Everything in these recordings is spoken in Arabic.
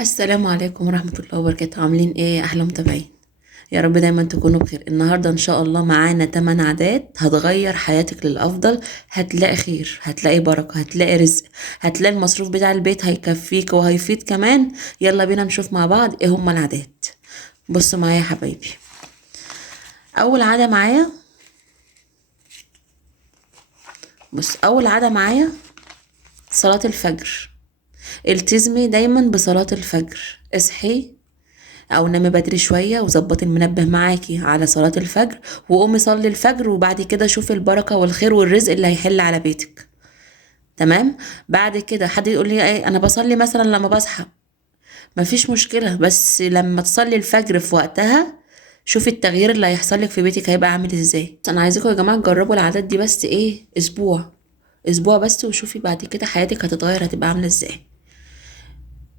السلام عليكم ورحمة الله وبركاته. عاملين ايه احلى متابعين؟ يا رب دايما تكونوا بخير. النهاردة ان شاء الله معانا 8 عادات هتغير حياتك للأفضل. هتلاقي خير، هتلاقي بركة، هتلاقي رزق، هتلاقي المصروف بتاع البيت هيكفيك وهيفيد كمان. يلا بينا نشوف مع بعض ايه هما العادات. بصوا معايا يا حبايبي. اول عادة معايا، اول عادة معايا صلاة الفجر. التزمي دايما بصلاة الفجر. اصحي او نامي بدري شوية وظبطي المنبه معاكي على صلاة الفجر، وقومي صلي الفجر، وبعد كده شوفي البركة والخير والرزق اللي هيحل على بيتك. تمام. بعد كده حد يقول لي ايه، انا بصلي مثلا لما بصحى. مفيش مشكلة، بس لما تصلي الفجر في وقتها شوفي التغيير اللي هيحصل لك في بيتك هيبقى عامل ازاي. انا عايزاكم يا جماعة تجربوا العادات دي، بس ايه، اسبوع، اسبوع بس، وشوفي بعد كده حياتك هتتغير، هتبقى عاملة ازاي.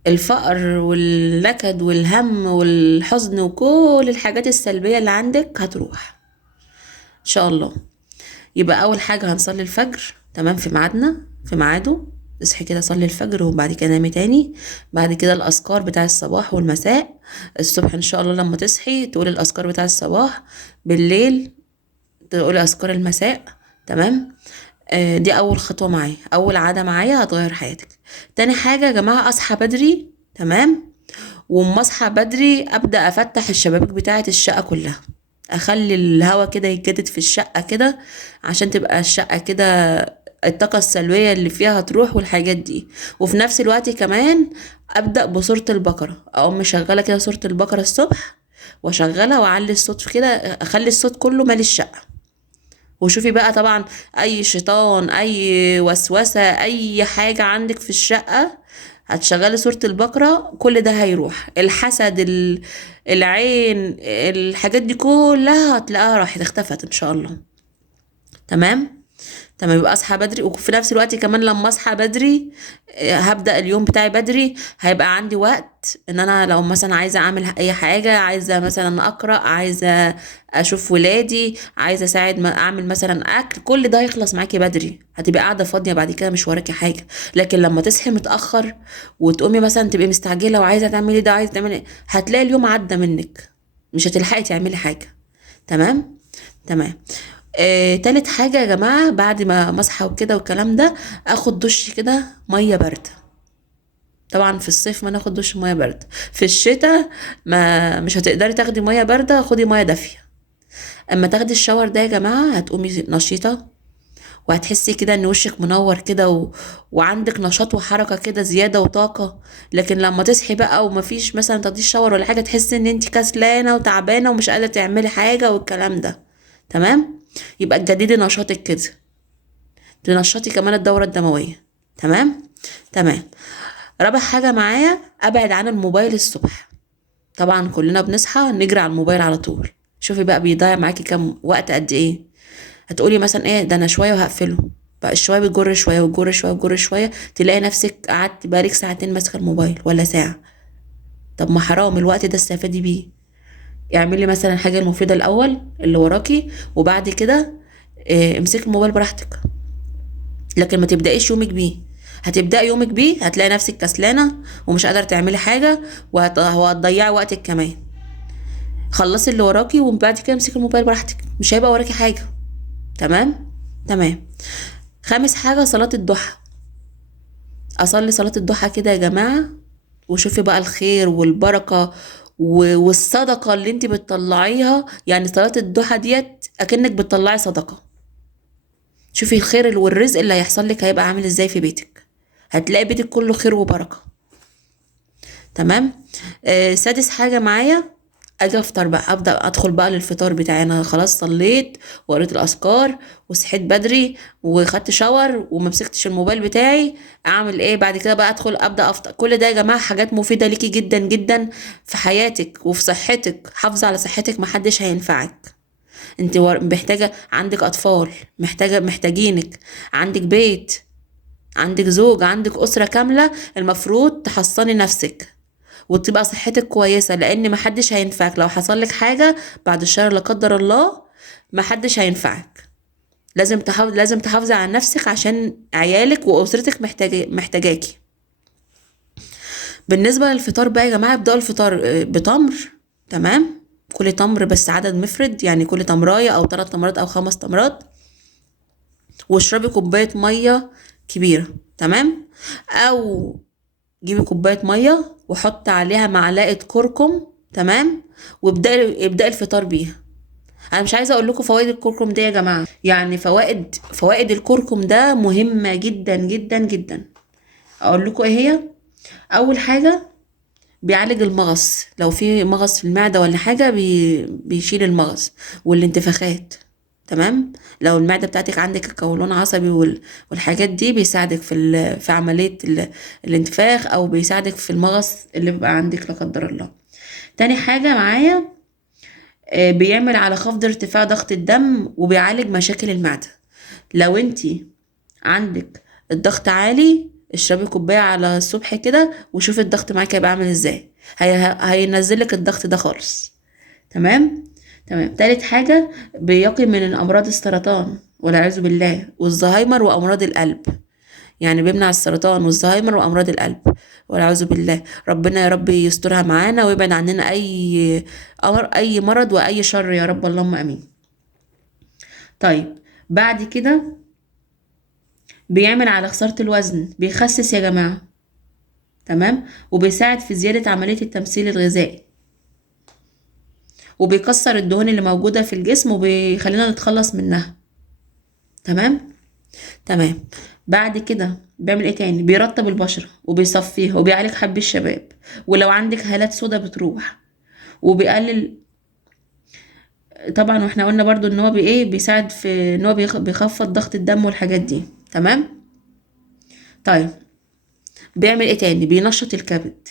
الفقر والنكد والهم والحزن وكل الحاجات السلبية اللي عندك هتروح ان شاء الله. يبقى اول حاجة هنصلي الفجر، تمام، في ميعادنا، في ميعاده. اصحي كده صلي الفجر وبعد كده نامي تاني. بعد كده الاذكار بتاع الصباح والمساء. الصبح ان شاء الله لما تصحي تقولي الاذكار بتاع الصباح، بالليل تقولي اذكار المساء. تمام. دي اول خطوة معايا، اول عادة معايا هتغير حياتك. تاني حاجة يا جماعة، اصحى بدري. تمام. وأما اصحى بدري ابدا افتح الشبابيك بتاعه الشقه كلها، اخلي الهوا كده يتجدد في الشقه كده، عشان تبقى الشقه كده الطاقه السلبيه اللي فيها تروح والحاجات دي. وفي نفس الوقت كمان ابدا بسوره البقره، اقوم مشغله كده سوره البقره الصبح، واشغلها واعلي الصوت كده، اخلي الصوت كله مالي الشقه. وشوفي بقى طبعا اي شيطان، اي وسوسة، اي حاجة عندك في الشقة، هتشغلي سورة البقرة، كل ده هيروح. الحسد، العين، الحاجات دي كلها هتلاقيها راحت، اختفت ان شاء الله. تمام. تمام. يبقى اصحى بدري، وفي نفس الوقت كمان لما اصحى بدري هبدأ اليوم بتاعي بدري. هيبقى عندي وقت ان انا لو مثلا عايزة اعمل اي حاجة، عايزة مثلا اقرأ، عايزة اشوف ولادي، عايزة اساعد اعمل مثلا اكل، كل ده هيخلص معاكي بدري، هتبقى قاعدة فاضية بعد كده مش وراكي حاجة. لكن لما تصحي متأخر وتقومي مثلا تبقي مستعجلة وعايزة تعملي ده، عايزة تعملي، هتلاقي اليوم عدى منك، مش هتلحقي تعملي حاجة. تمام. تمام. تالت حاجة يا جماعة، بعد ما اصحى وكده والكلام ده، اخد دش كده مية باردة. طبعا في الصيف ما ناخد دش مية باردة، في الشتاء ما مش هتقدري تاخدي مية باردة، خدي مية دافية. اما تاخدي الشاور ده يا جماعة هتقومي نشيطة، وهتحسي كده ان وشك منور كده وعندك نشاط وحركة كده زيادة وطاقة. لكن لما تصحي بقى ومفيش مثلا تاخدي الشاور ولا حاجة، تحسي ان انت كسلانة وتعبانة ومش قادرة تعملي حاجة والكلام ده. تمام. يبقى تجددي نشاطك كده، تنشطي كمان الدورة الدموية. تمام. تمام. رابع حاجة معايا، ابعد عن الموبايل الصبح. طبعا كلنا بنصحى نجري على الموبايل على طول. شوفي بقى بيضيع معاكي كام وقت، قد ايه. هتقولي مثلا ايه ده، انا شوية وهقفله. بقى الشوية بتجر شوية وتجر شوية وتجر شوية، تلاقي نفسك قعدت بقالك ساعتين ماسكة الموبايل ولا ساعة. طب ما حرام الوقت ده، استفادي بيه. اعملي مثلا الحاجة المفيدة الأول اللي وراكي، وبعد كده امسكي الموبايل براحتك. لكن ما تبدأيش يومك بيه. هتبدأي يومك بيه هتلاقي نفسك كسلانة ومش قادرة تعملي حاجة، وهتضيعي وقتك كمان. خلصي اللي وراكي وبعد كده امسكي الموبايل براحتك، مش هيبقى وراكي حاجة. تمام. تمام. خامس حاجة، صلاة الضحى. أصلي صلاة الضحى كده يا جماعة، وشوفي بقى الخير والبركة والصدقة اللي انت بتطلعيها. يعني صلاة الضحى ديت أكنك بتطلعي صدقة. شوفي الخير والرزق اللي هيحصل لك هيبقى عامل ازاي في بيتك، هتلاقي بيتك كله خير وبركة. تمام. سادس حاجة معايا، اجي افطر بقى، ابدا ادخل بقى للفطار بتاعي. انا خلاص صليت وقريت الاذكار وصحيت بدري وخدت شاور ومسكتش الموبايل بتاعي، اعمل ايه بعد كده بقى؟ ادخل ابدا افطر. كل ده يا جماعه حاجات مفيده ليكي جدا جدا في حياتك وفي صحتك. حافظي على صحتك، محدش هينفعك. انت محتاجه، عندك اطفال محتاجينك، عندك بيت، عندك زوج، عندك أسرة كاملة، المفروض تحصني نفسك وتبقى صحتك كويسة، لأن محدش هينفعك لو حصل لك حاجة بعد الشر لا قدر الله. محدش هينفعك. لازم تحافظي على نفسك عشان عيالك وأسرتك محتاجاكي. بالنسبة للفطار بقى يا جماعة، ابدأوا الفطار بتمر. تمام. كل تمر بس عدد مفرد، يعني كل تمراية او 3 تمرات او 5 تمرات. واشربي كوباية مية كبيرة. تمام. او جيبي كوباية مية وحط عليها معلقة كركم. تمام. ابدأي الفطار بيها. انا مش عايزه اقول لكم فوائد الكركم دي يا جماعه، يعني فوائد الكركم ده مهمه جدا جدا جدا. اقول لكم ايه هي؟ اول حاجه، بيعالج المغص، لو في مغص في المعده ولا حاجه بيشيل المغص والانتفاخات. تمام. لو المعده بتاعتك عندك قولون عصبي والحاجات دي، بيساعدك في عمليه الانتفاخ، او بيساعدك في المغص اللي بيبقى عندك لا قدر الله. تاني حاجه معايا، بيعمل على خفض ارتفاع ضغط الدم وبيعالج مشاكل المعدة. لو انتي عندك الضغط عالي، اشربي كوباية على الصبح كده وشوفي الضغط معاك هيبقى عامل ازاي. هينزلك الضغط ده خالص. تمام. تمام. تالت حاجة، بيقي من أمراض السرطان والعياذ بالله والزهايمر وأمراض القلب. يعني بيمنع السرطان والزهايمر وأمراض القلب والعياذ بالله. ربنا يا رب يسترها معانا ويبعد عننا أي مرض وأي شر يا رب، اللهم آمين. طيب، بعد كده بيعمل على خسارة الوزن، بيخسس يا جماعة. تمام. وبيساعد في زيادة عملية التمثيل الغذائي، وبيكسر الدهون اللي موجودة في الجسم وبيخلينا نتخلص منها. تمام. تمام. بعد كده بيعمل ايه تاني؟ بيرطب البشرة وبيصفيها وبيعالج حب الشباب، ولو عندك هالات سودا بتروح، وبيقلل طبعا. واحنا قلنا برضو ان هو بيساعد في ان هو بيخفض ضغط الدم والحاجات دي. تمام. طيب، بيعمل ايه تاني؟ بينشط الكبد،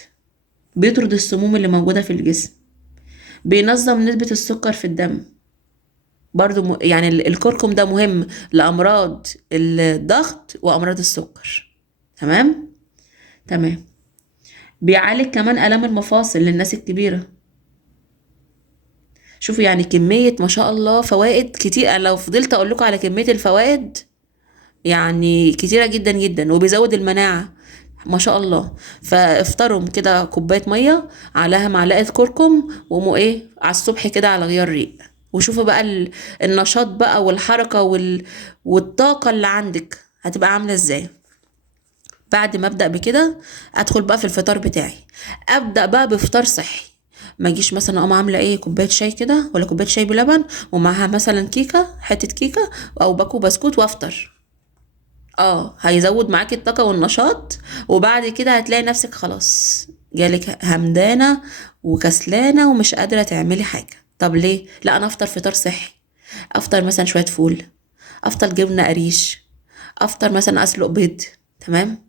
بيطرد السموم اللي موجودة في الجسم، بينظم نسبة السكر في الدم. برضو يعني الكركم ده مهم لأمراض الضغط وأمراض السكر. تمام. تمام. بيعالج كمان آلام المفاصل للناس الكبيرة. شوفوا يعني كمية ما شاء الله فوائد كتير. أنا لو فضلت أقول لكم على كمية الفوائد يعني كتيرة جدا جدا، وبيزود المناعة ما شاء الله. فافطروا كده كوباية مية عليها معلقة كركم، وقوموا على الصبح كده على غيار ريق، وشوفوا بقى النشاط بقى والحركة والطاقة اللي عندك هتبقى عاملة ازاي. بعد ما ابدا بكده، ادخل بقى في الفطار بتاعي. ابدا بقى بفطار صحي. ما اجيش مثلا اقوم عامله كوبايه شاي كده، ولا كوبايه شاي بلبن ومعاها مثلا حته كيكه او باكو بسكوت وافطر. هيزود معاكي الطاقه والنشاط، وبعد كده هتلاقي نفسك خلاص جالك همدانه وكسلانه ومش قادره تعملي حاجه. طب ليه؟ لا، انا افطر فطار صحي. افطر مثلا شويه فول، افطر جبنه قريش، افطر مثلا اسلق بيض. تمام.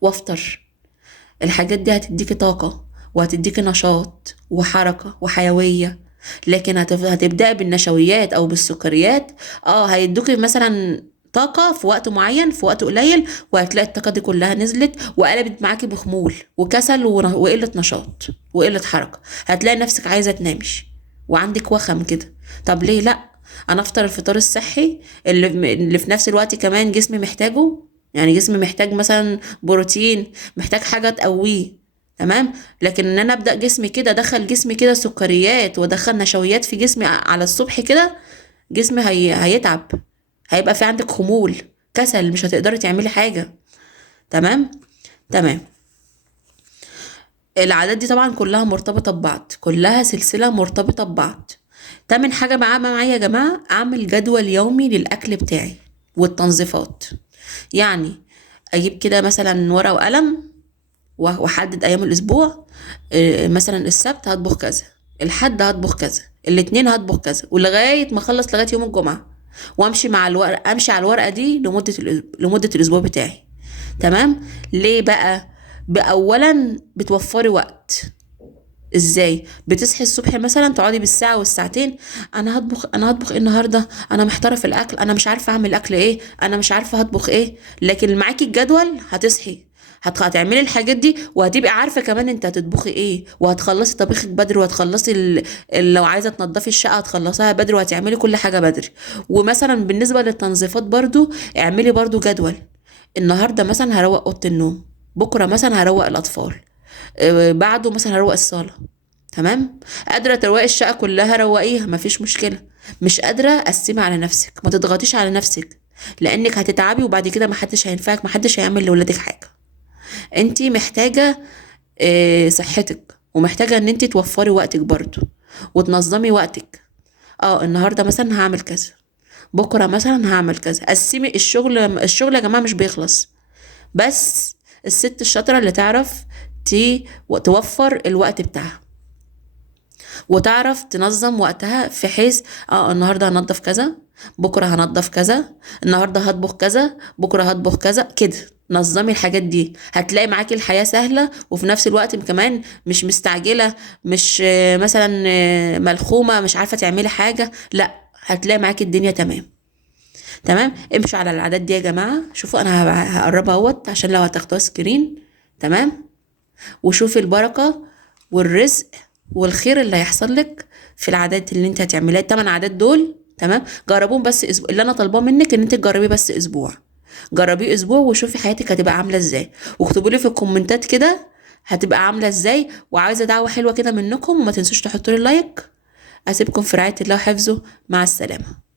وافطر. الحاجات دي هتديكي طاقة وهتديكي نشاط وحركة وحيوية. لكن هتبدأي بالنشويات او بالسكريات، هيدوكي مثلا طاقة في وقت معين، في وقت قليل، وهتلاقي الطاقة دي كلها نزلت وقلبت معاكي بخمول وكسل وقلة نشاط وقلة حركة. هتلاقي نفسك عايزة تنامش وعندك وخم كده. طب ليه لا؟ انا افطر الفطار الصحي اللي في نفس الوقت كمان جسمي محتاجه. يعني جسمي محتاج مثلا بروتين، محتاج حاجة تقويه. تمام. لكن ان انا ابدا جسمي كده، ادخل جسمي كده سكريات وادخل نشويات في جسمي على الصبح كده، جسمي هيتعب. هيبقى في عندك خمول، كسل، مش هتقدري تعملي حاجة. تمام. تمام. العادات دي طبعا كلها مرتبطة ببعض، كلها سلسلة مرتبطة ببعض. تامن حاجة معايا يا جماعة، اعمل جدول يومي للاكل بتاعي والتنظيفات. يعني اجيب كده مثلا ورقة وقلم واحدد ايام الاسبوع. مثلا السبت هطبخ كذا، الحد هطبخ كذا، الاتنين هطبخ كذا، ولغايه ما اخلص لغايه يوم الجمعه. وامشي مع الورقه، امشي على الورقه دي لمده الاسبوع بتاعي. تمام. ليه بقى؟ باولا بتوفري وقت. ازاي؟ بتصحي الصبح مثلا تقعدي بالساعه والساعتين، انا هطبخ ايه النهارده، انا محتاره في الاكل، انا مش عارفه اعمل اكل ايه، انا مش عارفه هطبخ ايه. لكن معاكي الجدول هتصحي هتعملي الحاجات دي، وهتبقي عارفه كمان انت هتطبخي ايه، وهتخلصي طبيخك بدري، وهتخلصي لو عايزه تنضفي الشقه هتخلصيها بدري، وهتعملي كل حاجه بدري. ومثلا بالنسبه للتنظيفات برضو، اعملي برضو جدول. النهارده مثلا هروق اوضه النوم، بكره مثلا هروق الاطفال، بعده مثلا هروق الصالة. تمام. قادرة تروقي الشقة كلها روقيها، مفيش مشكلة. مش قادرة، قسمي على نفسك، ما تضغطيش على نفسك، لانك هتتعبي وبعد كده محدش هينفعك، محدش هيعمل لولادك حاجة. انتي محتاجة صحتك، ومحتاجة ان انتي توفري وقتك برضو وتنظمي وقتك. النهاردة مثلا هعمل كذا، بكرة مثلا هعمل كذا. قسمي الشغل. الشغل يا جماعة مش بيخلص، بس الست الشاطرة اللي تعرف توفر الوقت بتاعها، وتعرف تنظم وقتها، في حيث النهارده هنضف كذا، بكره هنضف كذا، النهارده هطبخ كذا، بكره هطبخ كذا كده. نظمي الحاجات دي، هتلاقي معاكي الحياة سهلة، وفي نفس الوقت كمان مش مستعجلة، مش مثلا ملخومة مش عارفة تعملي حاجة، لا، هتلاقي معاكي الدنيا تمام. تمام. امشوا على العادات دي يا جماعة. شوفوا انا هقربها اهوت عشان لو هتاخدوها سكرين. تمام. وشوفي البركة والرزق والخير اللي هيحصل لك في العادات اللي انت هتعمليها. التمن عادات دول تمام، جربوهم بس اسبوع. اللي انا طالباه منك ان انت تجربيه بس اسبوع. جربيه اسبوع وشوفي حياتك هتبقى عامله ازاي، واكتبوا لي في الكومنتات كده هتبقى عامله ازاي. وعايزه دعوه حلوه كده منكم، وما تنسوش تحطوا لي لايك. اسيبكم في رعايه الله وحفظه. مع السلامه.